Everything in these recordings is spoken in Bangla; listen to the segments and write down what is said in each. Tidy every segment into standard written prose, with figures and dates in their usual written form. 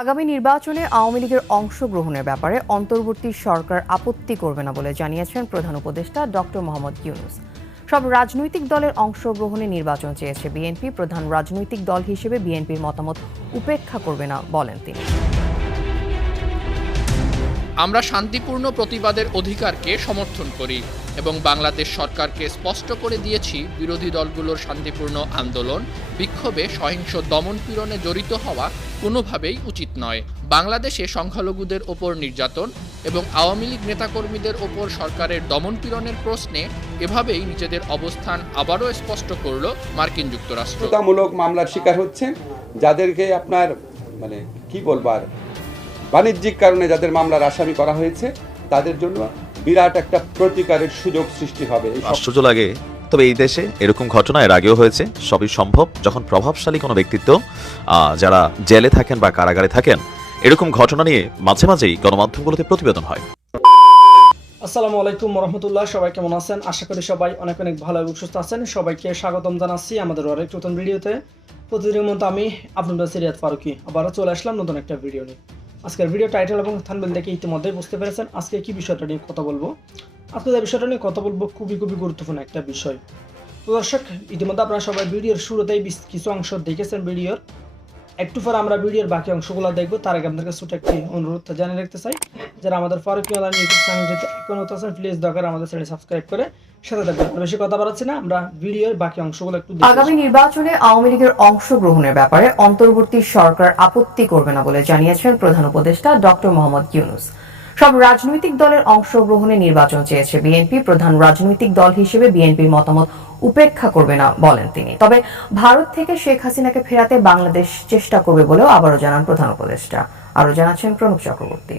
আগামী নির্বাচনে আওয়ামী লীগের অংশগ্রহণের ব্যাপারে অন্তর্বর্তী সরকার আপত্তি করবে না বলে জানিয়েছেন প্রধান উপদেষ্টা ডক্টর মোহাম্মদ ইউনূস। সব রাজনৈতিক দলের অংশগ্রহণে নির্বাচন চেয়েছে বিএনপি। প্রধান রাজনৈতিক দল হিসেবে বিএনপির মতামত উপেক্ষা করবে না বলেন তিনি। আমরা শান্তিপূর্ণ প্রতিবাদের অধিকারকে সমর্থন করি এবং বাংলাদেশ সরকারকে স্পষ্ট করে দিয়েছি বিরোধী দলগুলোর শান্তিপূর্ণ আন্দোলন বিক্ষোভে সহিংস দমনপীড়নে জড়িত হওয়া কোনোভাবেই উচিত নয়। বাংলাদেশে সংখ্যালঘুদের ওপর নির্যাতন এবং আওয়ামী লীগ নেতাকর্মীদের ওপর সরকারের দমনপীড়নের প্রশ্নে এভাবেই নিজেদের অবস্থান আবারও স্পষ্ট করল মার্কিন যুক্তরাষ্ট্র। মূলক মামলার শিকার হচ্ছেন যাদেরকে আপনার কি বলবার বাণিজ্যিক কারণে যাদের মামলার আসামি করা হয়েছে তাদের জন্য বিরাট একটা প্রতিকারের সুযোগ সৃষ্টি হবে। আশ্চর্য লাগে, তবে এই দেশে এরকম ঘটনা এর আগেও হয়েছে। সবই সম্ভব যখন প্রভাবশালী কোনো ব্যক্তিত্ব যারা জেলে থাকেন বা কারাগারে থাকেন, এরকম ঘটনা নিয়ে মাঝে মাঝেই গণমাধ্যমগুলোতে প্রতিবেদন হয়। আসসালামু আলাইকুম রহমতুল্লাহ, সবাই কেমন আছেন? আশা করি সবাই অনেক অনেক ভালো এবং সুস্থ আছেন। সবাইকে স্বাগতম জানাচ্ছি আমাদের আরেক নতুন ভিডিওতে। প্রতিদিনের মতো আমি আপনাদের সিরিয়াত ফারুকি আবারও চলে আসলাম নতুন একটা ভিডিও নিয়ে। আজকের ভিডিও টাইটেল এবং থাম্বনেল দেখে ইতিমধ্যে বুঝতে পেরেছেন আজকে কি বিষয়টা নিয়ে কথা বলবো। আজকে যে বিষয়টা নিয়ে কথা বলবো খুবই গুরুত্বপূর্ণ একটা বিষয়। তো দর্শক, ইতিমধ্যে আপনারা সবাই ভিডিওর শুরুতেই কিছু অংশ দেখেছেন ভিডিওর। একটু পর আমরা ভিডিওর বাকি অংশগুলো দেখবো। তার আগে আপনাদের ছোট একটি অনুরোধ জানিয়ে রাখতে চাই, যারা আমাদের ফারুকি অনলাইন ইউটিউব চ্যানেলটিতে এখন আছেন প্লিজ দরকার আমাদের চ্যানেল সাবস্ক্রাইব করে সাথে থাকবেন। বেশি কথা বাড়াচ্ছি না, আমরা ভিডিওর বাকি অংশগুলো একটু দেখি। আগামী নির্বাচনে আওয়ামী লীগের অংশগ্রহণের ব্যাপারে অন্তর্বর্তী সরকার আপত্তি করবে না বলে জানিয়েছেন প্রধান উপদেষ্টা ডক্টর মোহাম্মদ ইউনূস। সব রাজনৈতিক দলের অংশগ্রহণে নির্বাচন চেয়েছে বিএনপি। প্রধান রাজনৈতিক দল হিসেবে বিএনপির মতামত উপেক্ষা করবে না বলেন তিনি। তবে ভারত থেকে শেখ হাসিনাকে ফেরাতে বাংলাদেশ চেষ্টা করবে বলেও আবারও জানান প্রধান উপদেষ্টা। আরও জানাচ্ছেন প্রণব চক্রবর্তী।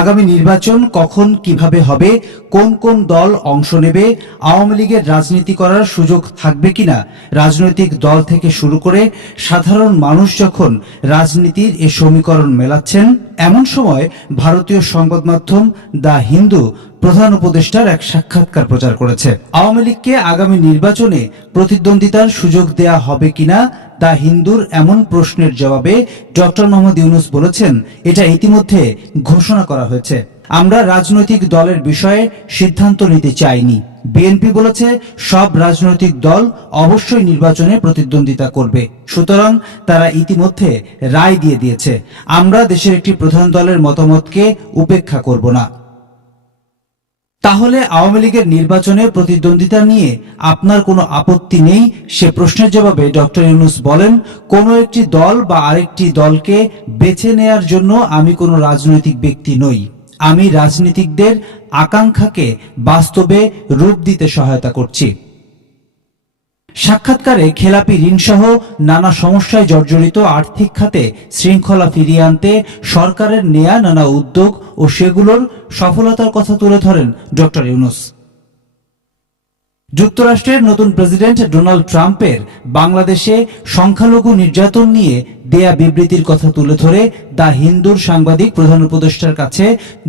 আগামী নির্বাচন কখন কিভাবে হবে, কোন কোন দল অংশ নেবে, আওয়ামী লীগের রাজনীতি করার সুযোগ থাকবে কিনা, রাজনৈতিক দল থেকে শুরু করে সাধারণ মানুষ যখন রাজনীতির এ সমীকরণ মেলাচ্ছেন, এমন সময় ভারতীয় সংবাদ মাধ্যম দ্য হিন্দু প্রধান উপদেষ্টার এক সাক্ষাৎকার প্রচার করেছে। আওয়ামী লীগকে আগামী নির্বাচনে প্রতিদ্বন্দ্বিতার সুযোগ দেয়া হবে কিনা দ্য হিন্দুর এমন প্রশ্নের জবাবে ডক্টর মোহাম্মদ ইউনূস বলেছেন, এটা ইতিমধ্যে ঘোষণা করা হয়েছে। আমরা রাজনৈতিক দলের বিষয়ে সিদ্ধান্ত নিতে চাইনি। বিএনপি বলেছে সব রাজনৈতিক দল অবশ্যই নির্বাচনে প্রতিদ্বন্দ্বিতা করবে, সুতরাং তারা ইতিমধ্যে রায় দিয়ে দিয়েছে। আমরা দেশের একটি প্রধান দলের মতামতকে উপেক্ষা করব না। তাহলে আওয়ামী লীগের নির্বাচনে প্রতিদ্বন্দ্বিতা নিয়ে আপনার কোনো আপত্তি নেই? সে প্রশ্নের জবাবে ডক্টর ইউনূস বলেন, কোনো একটি দল বা আরেকটি দলকে বেছে নেয়ার জন্য আমি কোনো রাজনৈতিক ব্যক্তি নই। আমি রাজনীতিকদের আকাঙ্ক্ষাকে বাস্তবে রূপ দিতে সহায়তা করছি। সাক্ষাৎকারে খেলাপি ঋণসহ নানা সমস্যায় জর্জরিত আর্থিক খাতে শৃঙ্খলা ফিরিয়ে আনতে সরকারের নেয়া নানা উদ্যোগ ও সেগুলোর সফলতার কথা তুলে ধরেন ডক্টর ইউনূস। যুক্তরাষ্ট্রের নতুন প্রেসিডেন্ট ডোনাল্ড ট্রাম্পের বাংলাদেশে সংখ্যালঘু নির্যাতন নিয়ে দেয়া বিবৃতির কথা তুলে ধরে দ্য হিন্দুর সাংবাদিক প্রধান উপদেষ্টার কাছে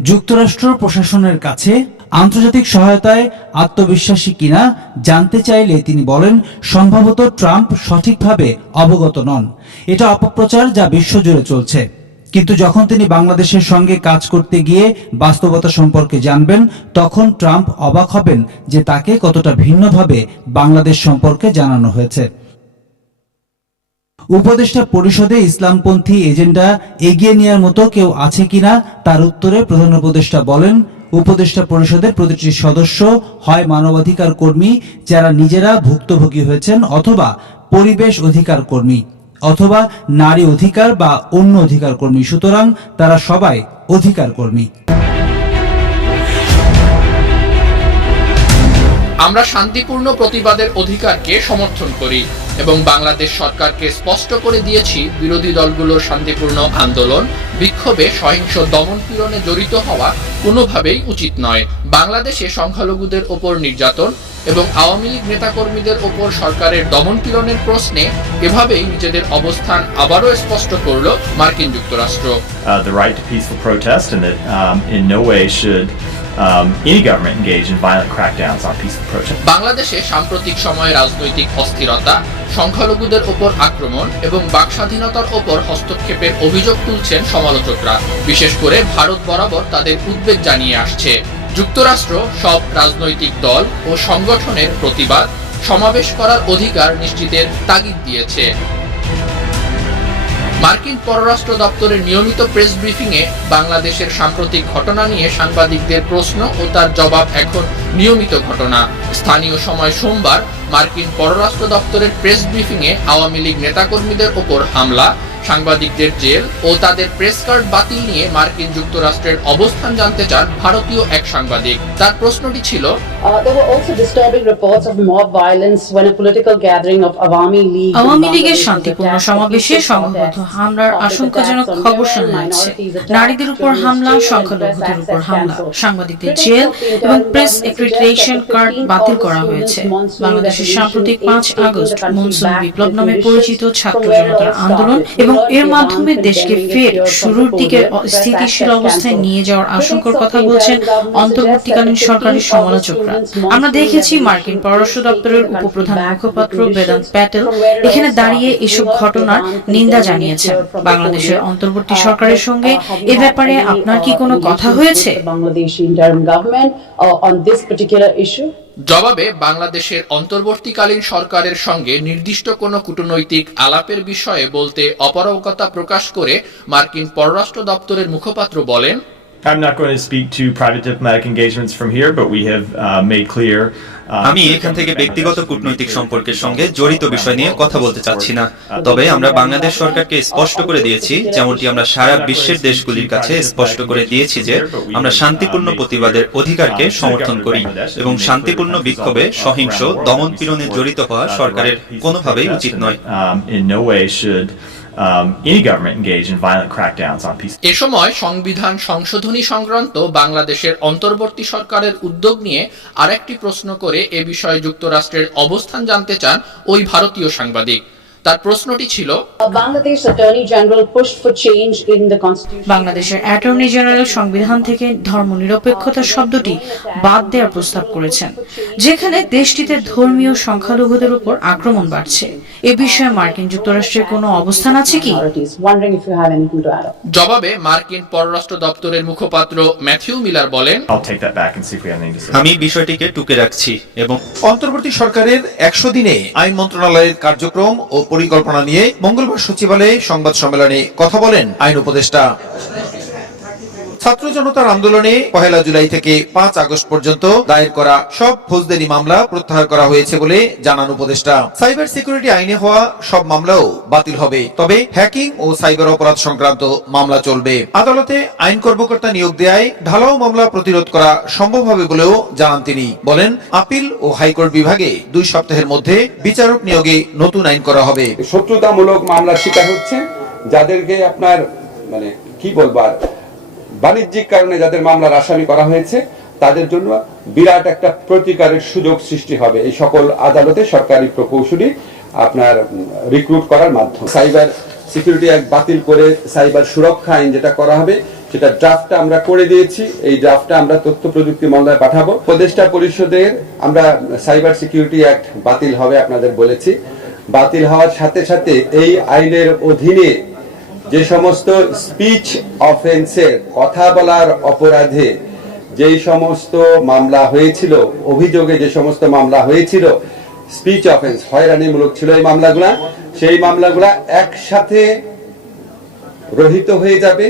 যুক্তরাষ্ট্র প্রশাসনের কাছে আন্তর্জাতিক সহায়তায় আত্মবিশ্বাসী কিনা জানতে চাইলে তিনি বলেন, সম্ভবত ট্রাম্প সঠিকভাবে অবগত নন। এটা অপপ্রচার যা বিশ্বজুড়ে চলছে। কিন্তু যখন তিনি বাংলাদেশের সঙ্গে কাজ করতে গিয়ে বাস্তবতা সম্পর্কে জানবেন, তখন ট্রাম্প অবাক হবেন যে তাকে কতটা ভিন্নভাবে বাংলাদেশ সম্পর্কে জানানো হয়েছে। উপদেষ্টা পরিষদে ইসলামপন্থী এজেন্ডা এগিয়ে নেওয়ার মতো কেউ আছে কিনা তার উত্তরে প্রধান উপদেষ্টা বলেন, উপদেষ্টা পরিষদের প্রতিটি সদস্য হয় মানবাধিকার কর্মী যারা নিজেরা ভুক্তভোগী হয়েছেন, অথবা পরিবেশ অধিকার কর্মী, অথবা নারী অধিকার বা অন্য অধিকার কর্মী। সুতরাং তারা সবাই অধিকার কর্মী। আমরা শান্তিপূর্ণ প্রতিবাদের অধিকারকে সমর্থন করি এবং বাংলাদেশ সরকারকে স্পষ্ট করে দিয়েছি বিরোধী দলগুলোর শান্তিপূর্ণ আন্দোলন বিক্ষোভে সহিংস দমনপীড়নে জড়িত হওয়া কোনোভাবেই উচিত নয়। বাংলাদেশে সংখ্যালঘুদের ওপর নির্যাতন এবং আওয়ামী লীগ নেতাকর্মীদের ওপর সরকারের দমনপীড়নের প্রশ্নে এভাবেই নিজেদের অবস্থান আবারও স্পষ্ট করল মার্কিন যুক্তরাষ্ট্র। The right to peaceful protest, and that in no way should any government engaged in violent crackdowns on peaceful protest. বাংলাদেশে সাম্প্রতিক সময়ে রাজনৈতিক অস্থিরতা, সংখ্যালঘুদের ওপর আক্রমণ এবং বাকস্বাধীনতার ওপর হস্তক্ষেপের অভিযোগ তুলছেন সমালোচকরা। বিশেষ করে ভারত বরাবর তাদের উদ্বেগ জানিয়ে আসছে। যুক্তরাষ্ট্র সব রাজনৈতিক দল ও সংগঠনের প্রতিবাদ, সমাবেশ করার অধিকার নিশ্চিতের তাগিদ দিয়েছে। মার্কিন পররাষ্ট্র দপ্তরের নিয়মিত প্রেস ব্রিফিংয়ে বাংলাদেশের সাম্প্রতিক ঘটনা নিয়ে সাংবাদিকদের প্রশ্ন ও তার জবাব এখন নিয়মিত ঘটনা। স্থানীয় সময় সোমবার মার্কিন পররাষ্ট্র দপ্তরের প্রেস ব্রিফিংয়ে আওয়ামী লীগ নেতাকর্মীদের ওপর হামলা, সাংবাদিকদের জেল ও তাদের প্রেস কার্ড বাতিল নিয়ে মার্কিন যুক্তরাষ্ট্রের অবস্থান জানতে চান ভারতীয় এক সাংবাদিক। তার প্রশ্নটি ছিল, There were also disturbing reports of mob violence when a political gathering of Awami League Awami লীগের শান্তিপূর্ণ সমাবেশে সংঘবদ্ধ হামলার আশঙ্কাজনক খবর শোনা যাচ্ছে। নারীদের উপর হামলা, সংখ্যালঘুদের উপর হামলা, সাংবাদিকদের জেল এবং প্রেস অ্যাক্রিডিটেশন কার্ড বাতিল করা হয়েছে। বাংলাদেশের সাম্প্রতিক 5 আগস্ট মনসুন বিপ্লব নামে পরিচিত ছাত্র জনতার আন্দোলন এবং এর মাধ্যমে দেশকে ফের শুরুর দিকে স্থিতিশীল অবস্থায় নিয়ে যাওয়ার আশঙ্কার কথা বলছেন অন্তর্বর্তীকালীন সরকারের সমালোচকরা। আমরা দেখেছি মার্কিন পররাষ্ট্র দপ্তরের উপপ্রধান মুখপাত্র বেদান্ত প্যাটেল এখানে দাঁড়িয়ে এসব ঘটনার নিন্দা জানিয়েছেন। বাংলাদেশের অন্তর্বর্তী সরকারের সঙ্গে এ ব্যাপারে আপনার কি কোনো কথা হয়েছে? জবাবে বাংলাদেশের অন্তর্বর্তীকালীন সরকারের সঙ্গে নির্দিষ্ট কোনো কূটনৈতিক আলাপের বিষয়ে বলতে অপারগতা প্রকাশ করে মার্কিন পররাষ্ট্র দপ্তরের মুখপাত্র বলেন, I'm not going to speak to private diplomatic engagements from here, but we have made clear. আমি এখান থেকে ব্যক্তিগত কূটনৈতিক সম্পর্কের সঙ্গে জড়িত বিষয় নিয়ে কথা বলতে চাচ্ছি না। তবে আমরা বাংলাদেশ সরকারকে স্পষ্ট করে দিয়েছি, যেমনটি আমরা সারা বিশ্বের দেশগুলির কাছে স্পষ্ট করে দিয়েছি যে আমরা শান্তিপূর্ণ প্রতিবাদের অধিকারকে সমর্থন করি এবং শান্তিপূর্ণ বিক্ষোভে সহিংস দমনপীড়নে জড়িত হওয়া সরকারের কোনোভাবেই উচিত নয়। In no way should any government engage in violent crackdowns on peace. এ সময় সংবিধান সংশোধনী সংক্রান্ত বাংলাদেশের অন্তর্বর্তী সরকারের উদ্যোগ নিয়ে আরেকটি প্রশ্ন করে এ বিষয়ে যুক্তরাষ্ট্রের অবস্থান জানতে চান ওই ভারতীয় সাংবাদিক। তার প্রশ্নটি ছিল, বাংলাদেশের অ্যাটর্নি জেনারেল সংবিধান থেকে ধর্মনিরপেক্ষতা শব্দটি বাদ দেওয়ার প্রস্তাব করেছেন, যেখানে দেশটিতে ধর্মীয় সংখ্যালঘুদের উপর আক্রমণ বাড়ছে। এ বিষয়ে মার্কিন যুক্তরাষ্ট্রের কোনো অবস্থান আছে কি? জবাবে মার্কিন পররাষ্ট্র দপ্তরের মুখপাত্র ম্যাথিউ মিলার বলেন, আমি বিষয়টিকে টুকে রাখছি এবং অন্তর্বর্তী সরকারের 100 দিনে আইন মন্ত্রণালয়ের কার্যক্রম ও পরিকল্পনা নিয়ে মঙ্গলবার সচিবালয়ে সংবাদ সম্মেলনে কথা বলেন আইন উপদেষ্টা। ছাত্র জনতার আন্দোলনে 1 জুলাই থেকে 5 আগস্ট পর্যন্ত দায়ের করা সব ফৌজদারি মামলা প্রত্যাহার করা হয়েছে বলে জানান উপদেষ্টা। সাইবার সিকিউরিটি আইনে হওয়া সব মামলাও বাতিল হবে, তবে হ্যাকিং ও সাইবার অপরাধ সংক্রান্ত মামলা চলবে। আদালতে আইন কর্মকর্তা নিয়োগ দেয় ঢালাও মামলা প্রতিরোধ করা সম্ভব হবে বলেও জানান তিনি। বলেন, আপিল ও হাইকোর্ট বিভাগে 2 সপ্তাহের মধ্যে বিচারক নিয়োগে নতুন আইন করা হবে। শত্রুতামূলক মামলার শিকার হচ্ছে, যাদেরকে আপনার কি বলবার বাণিজ্যিক কারণে যাদের মামলার আসামি করা হয়েছে, তাদের জন্য বিরাট একটা প্রতিকারের সুযোগ সৃষ্টি হবে এই সকল আদালতে সরকারি প্রকৌশলী আপনার রিক্রুট করার মাধ্যমে। সাইবার সিকিউরিটি অ্যাক্ট বাতিল করে সাইবার সুরক্ষা আইন যেটা করা হবে, সেটা ড্রাফটটা আমরা করে দিয়েছি। এই ড্রাফটটা আমরা তথ্য প্রযুক্তি মন্ত্রণালয়ে পাঠাবো। উপদেষ্টা পরিষদের আমরা সাইবার সিকিউরিটি অ্যাক্ট বাতিল হবে আপনাদের বলেছি। বাতিল হওয়ার সাথে সাথে এই আইনের অধীনে যে সমস্ত স্পিচ অফেন্সের, কথা বলার অপরাধে যেই সমস্ত মামলা হয়েছিল, অভিযোগে যে সমস্ত মামলা হয়েছিল, স্পিচ অফেন্স হয়রানিমূলক ছিল এই মামলাগুলা, সেই মামলাগুলা একসাথে রহিত হয়ে যাবে।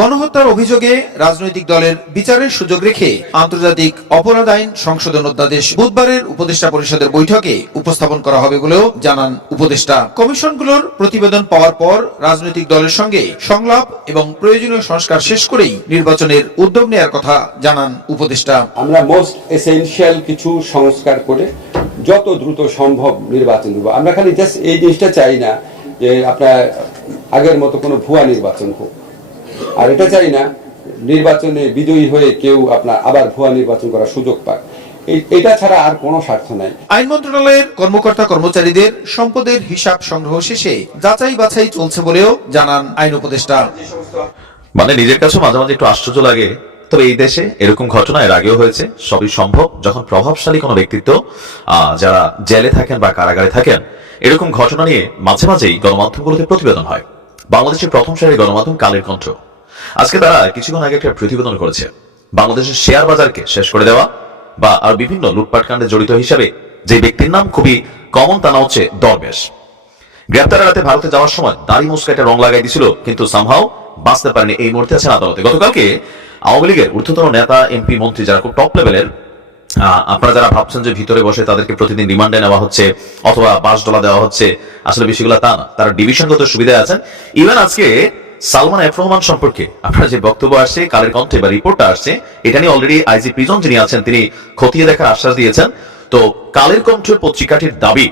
গণহত্যার অভিযোগে রাজনৈতিক দলের বিচারের সুযোগ রেখে আন্তর্জাতিক অপরাধ আইন সংশোধন অধ্যাদেশ বুধবারের উপদেষ্টা পরিষদের বৈঠকে উপস্থাপন করা হবে বলেও জানান উপদেষ্টা। কমিশনগুলোর প্রতিবেদন পাওয়ার পর রাজনৈতিক দলের সঙ্গে সংলাপ এবং প্রয়োজনীয় সংস্কার শেষ করেই নির্বাচনের উদ্যোগ নেওয়ার কথা জানান উপদেষ্টা। আমরা মোস্ট এসেনশিয়াল কিছু সংস্কার করে যত দ্রুত সম্ভব নির্বাচন দেব। আমরা খালি জাস্ট এই জিনিসটা চাই না যে আপনার আগের মতো কোনো ভুয়া নির্বাচন হোক, আর এটা চাই না নির্বাচনে বিজয়ী হয়ে কেউ আপনার আবার ভুয়া নির্বাচন করার সুযোগ পায়। এটা ছাড়া আর কোনো স্বার্থ নাই। আইন মন্ত্রণালয়ের কর্মকর্তা কর্মচারীদের সম্পদের হিসাব সংগ্রহ শেষে যাচাই বাছাই চলছে বলেও জানান আইন উপদেষ্টা। মানে নিজের কাছে মাঝে মাঝে একটু আশ্চর্য লাগে, তবে এই দেশে এরকম ঘটনা এর আগেও হয়েছে। সবই সম্ভব যখন প্রভাবশালী কোনো ব্যক্তিত্ব যারা জেলে থাকেন বা কারাগারে থাকেন, এরকম ঘটনা নিয়ে মাঝে মাঝেই গণমাধ্যমগুলোতে প্রতিবেদন হয়। বাংলাদেশের প্রথম সারির গণমাধ্যম কালের কণ্ঠ আজকে তারা কিছুক্ষণ আগে একটা প্রতিবেদন করেছে, বাংলাদেশের শেয়ার বাজারকে শেষ করে দেওয়া বা আর বিভিন্ন লুটপাট কাণ্ডে জড়িত হিসাবে যে ব্যক্তির নাম খুবই কমন, তা না হচ্ছে দরবেশ। গ্রেপ্তার এড়াতে ভারতে যাওয়ার সময় দাড়ি মুসকাইটা রং লাগাই দিছিল, কিন্তু সামহাও বাঁচতে পারেনি। এই মুহূর্তে আছেন আদালতে। গতকালকে আওয়ামী লীগের ঊর্ধ্বতন নেতা, এমপি, মন্ত্রী যারা খুব টপ লেভেলের, আপনারা যারা ভাবছেন যে ভিতরে বসে তাদেরকে প্রতিদিন রিমান্ডে নেওয়া হচ্ছে অথবা $5 দেওয়া হচ্ছে, আসলে বিষয়গুলো তা না। তারা ডিভিশনগত সুবিধায় আছেন। ইভেন আজকে সালমান এফ রহমান সম্পর্কে আপনার যে বক্তব্য আসছে, কালের কণ্ঠে বা রিপোর্টটা আসছে, এটা নিয়ে অলরেডি আইজি প্রিজন যিনি আছেন তিনি খতিয়ে দেখার আশ্বাস দিয়েছেন। তো কালের কণ্ঠের পত্রিকাটির দাবি,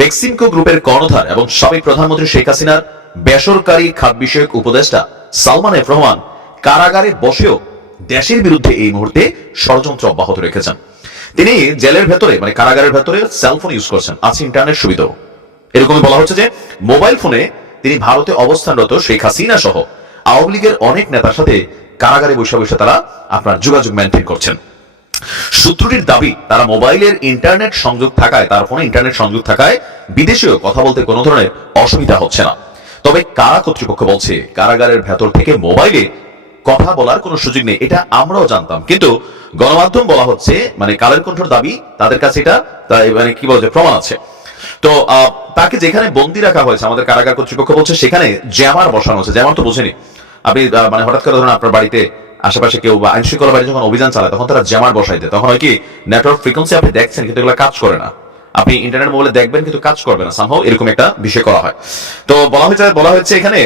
বেক্সিমকো গ্রুপের কর্ণধার এবং সাবেক প্রধানমন্ত্রী শেখ হাসিনার বেসরকারি খাত বিষয়ক উপদেষ্টা সালমান এফ রহমান কারাগারে বসেও দেশের বিরুদ্ধে এই মুহূর্তে ষড়যন্ত্র অব্যাহত রেখেছেন। তিনি জেলের ভেতরে মানে কারাগারের ভেতরে সেলফোন ইউজ করছেন, আছে ইন্টারনেট সুবিধাও। এরকমই বলা হচ্ছে যে মোবাইল ফোনে তিনি ভারতে অবস্থানরত শেখ হাসিনা সহ আওয়ামী লীগের অনেক নেতার সাথে কারাগারে বসে বসে তারা আপনার যোগাযোগ মেনটেন করছেন। সূত্রটির দাবি, তারা মোবাইলের ইন্টারনেট সংযোগ থাকায়, তার ফোনে ইন্টারনেট সংযোগ থাকায় বিদেশেও কথা বলতে কোনো ধরনের অসুবিধা হচ্ছে না। তবে কারা কর্তৃপক্ষ বলছে কারাগারের ভেতর থেকে মোবাইলে কথা বলার কোনো সুযোগ নেই, এটা আমরাও জানতাম, কিন্তু গণমাধ্যম বলা হচ্ছে মানে কালের কণ্ঠর দাবি তাদের কাছে এটা মানে কি বলছে প্রমাণ আছে। তো তাকে যেখানে বন্দী রাখা হয়েছে, আমাদের কারাগার কর্তৃপক্ষ বলছে সেখানে জ্যামার বসানো হচ্ছে। জ্যামার তো বোঝেনি আপনি, মানে হঠাৎ করে ধরুন আপনার বাড়িতে আশেপাশে কেউ বা আইন শৃঙ্খলা বাহিনী যখন অভিযান চালায় তখন তারা জ্যামার বসাই দেয়। তখন হয় কি, নেটওয়ার্ক ফ্রিকোয়েন্সি আপনি দেখছেন কিন্তু এগুলো কাজ করে না, আপনি ইন্টারনেট মোবাইলে দেখবেন কিন্তু কাজ করবে না, সামহাও এরকম একটা বিষয় করা হয়। তো বলা হয়েছে এখানে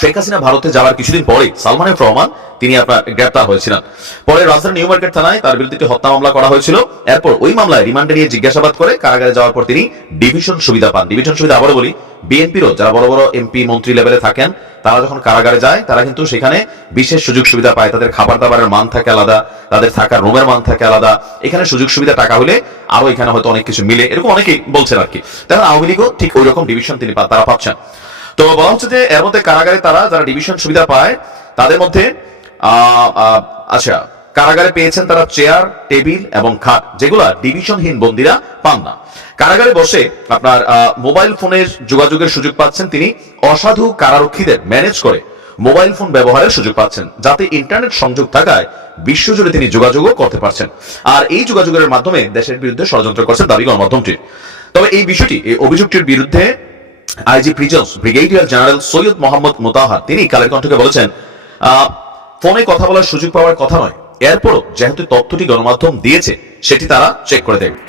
শেখ হাসিনা ভারতে যাওয়ার কিছুদিন পরে সালমান এফ রহমান তিনি আপনার গ্রেপ্তার হয়েছিলেন। পরে রাজধানী নিউ মার্কেট থানায় তার বিরুদ্ধে একটি হত্যা মামলা করা হয়েছিল। এরপর ওই মামলায় রিমান্ডে নিয়ে জিজ্ঞাসাবাদ করে কারাগারে যাওয়ার পর তিনি ডিভিশন সুবিধা পান। ডিভিশন সুবিধা আবারও বলি, বিএনপিরও যারা বড় বড় এমপি, মন্ত্রী লেভেলে থাকেন, তারা যখন কারাগারে যায় তারা কিন্তু সেখানে বিশেষ সুযোগ সুবিধা পায়। তাদের খাবার দাবারের মান থাকে আলাদা, তাদের থাকার রুমের মান থাকে আলাদা। এখানে সুযোগ সুবিধা টাকা হলে আরো এখানে হয়তো অনেক কিছু মিলে, এরকম অনেকেই বলছেন আর কি। তখন আওয়ামী লীগও ঠিক ওই রকম ডিভিশন তারা পাচ্ছেন। তো বলা হচ্ছে যে এর মধ্যে কারাগারে তারা যারা ডিভিশন সুবিধা পায় তাদের মধ্যে আচ্ছা কারাগারে পেয়েছেন তারা চেয়ার, টেবিল এবং খাট, যেগুলা ডিভিশনহীন বন্দীরা পান না। কারাগারে বসে আপনার মোবাইল ফোনের যোগাযোগের সুযোগ পাচ্ছেন তিনি। অসাধু কারারক্ষীদের ম্যানেজ করে মোবাইল ফোন ব্যবহারের সুযোগ পাচ্ছেন, যাতে ইন্টারনেট সংযোগ থাকায় বিশ্বজুড়ে তিনি যোগাযোগও করতে পারছেন। আর এই যোগাযোগের মাধ্যমে দেশের বিরুদ্ধে ষড়যন্ত্র করছেন দাবি গণমাধ্যমটির। তবে এই বিষয়টি, এই অভিযোগটির বিরুদ্ধে IG prisons brigadier general Syed Mohammad Motahar তিনি কালের কণ্ঠকে বলেছেন, ফোনে কথা বলার সুযোগ পাওয়ার কথা নয়, এরপরও যেহেতু তথ্যটি গণমাধ্যম দিয়েছে সেটি তারা চেক করে দেখবে।